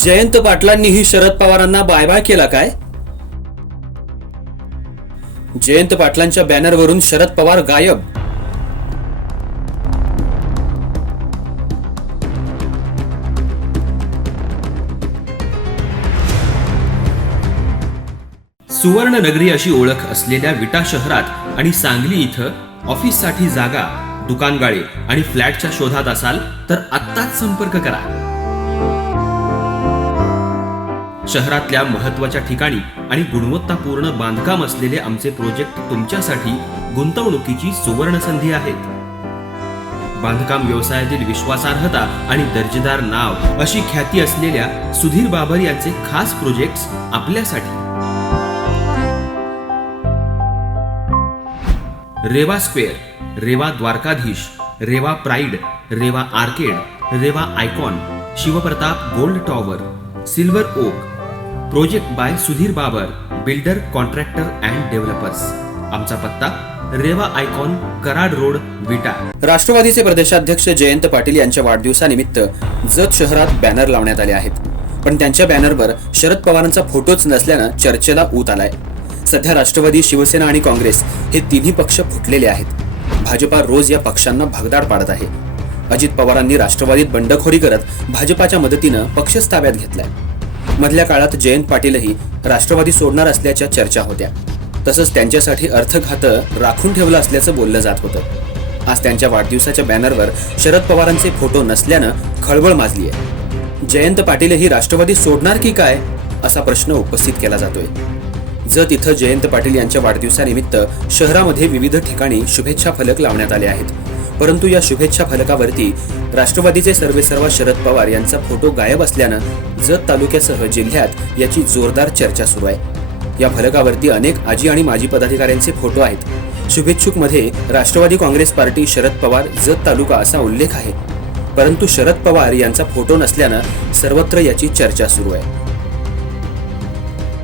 जयंत पाटलांनीही शरद पवारांना bye bye केला काय? जयंत पाटलांच्या बॅनरवरून शरद पवार गायब. सुवर्ण नगरी अशी ओळख असलेल्या विटा शहरात आणि सांगली इथं ऑफिससाठी जागा दुकानगाळे आणि फ्लॅटच्या शोधात असाल तर आत्ताच संपर्क करा. शहरातल्या महत्त्वाच्या ठिकाणी आणि गुणवत्तापूर्ण बांधकाम असलेले आमचे प्रोजेक्ट तुमच्यासाठी गुंतवणुकीची सुवर्ण संधी आहेत. बांधकाम व्यवसायातील विश्वासार्हता आणि दर्जेदार नाव अशी ख्याती असलेल्या सुधीर बाबर यांचे खास प्रोजेक्ट्स आपल्यासाठी. Reva square Reva Dwarkadhish Reva pride Reva arcade Reva icon Shivpratap gold tower silver oak project by Sudhir Babar builder contractor and developers आमचा पत्ता रेवा आयकॉन कराड रोड विटा. राष्ट्रवादीचे प्रदेशाध्यक्ष जयंत पाटील यांच्या वाढदिवसानिमित्त जत शहरात बॅनर लावण्यात आले आहेत. पण त्यांच्या बॅनरवर शरद पवारांचा फोटोच नसल्यानं चर्चेला ऊत आलाय. सध्या राष्ट्रवादी शिवसेना आणि काँग्रेस हे तिन्ही पक्ष फुटलेले आहेत. भाजपा रोज या पक्षांना भगदाड पाडत आहे. अजित पवारांनी राष्ट्रवादीत बंडखोरी करत भाजपाच्या मदतीनं पक्षच ताब्यात घेतलाय. मधल्या काळात जयंत पाटीलही राष्ट्रवादी सोडणार असल्याच्या चर्चा होत्या. तसंच त्यांच्यासाठी अर्थखातं राखून ठेवलं असल्याचं बोललं जात होतं. आज त्यांच्या वाढदिवसाच्या बॅनरवर शरद पवारांचे फोटो नसल्यानं खळबळ माजली आहे जयंत पाटीलही राष्ट्रवादी सोडणार की काय? असा प्रश्न उपस्थित केला जातोय. जत इथं जयंत पाटील यांच्या वाढदिवसानिमित्त शहरामध्ये विविध ठिकाणी शुभेच्छा फलक लावण्यात आले आहेत. परंतु या शुभेच्छा फलकावरती राष्ट्रवादीचे सर्वेसर्वा शरद पवार यांचा फोटो गायब असल्यानं जत तालुक्यासह जिल्ह्यात याची जोरदार चर्चा सुरू आहे. या फलकावरती अनेक आजी आणि माजी पदाधिकाऱ्यांचे फोटो आहेत. शुभेच्छुकमध्ये राष्ट्रवादी काँग्रेस पार्टी शरद पवार जत तालुका असा उल्लेख आहे. परंतु शरद पवार यांचा फोटो नसल्यानं सर्वत्र याची चर्चा सुरू आहे.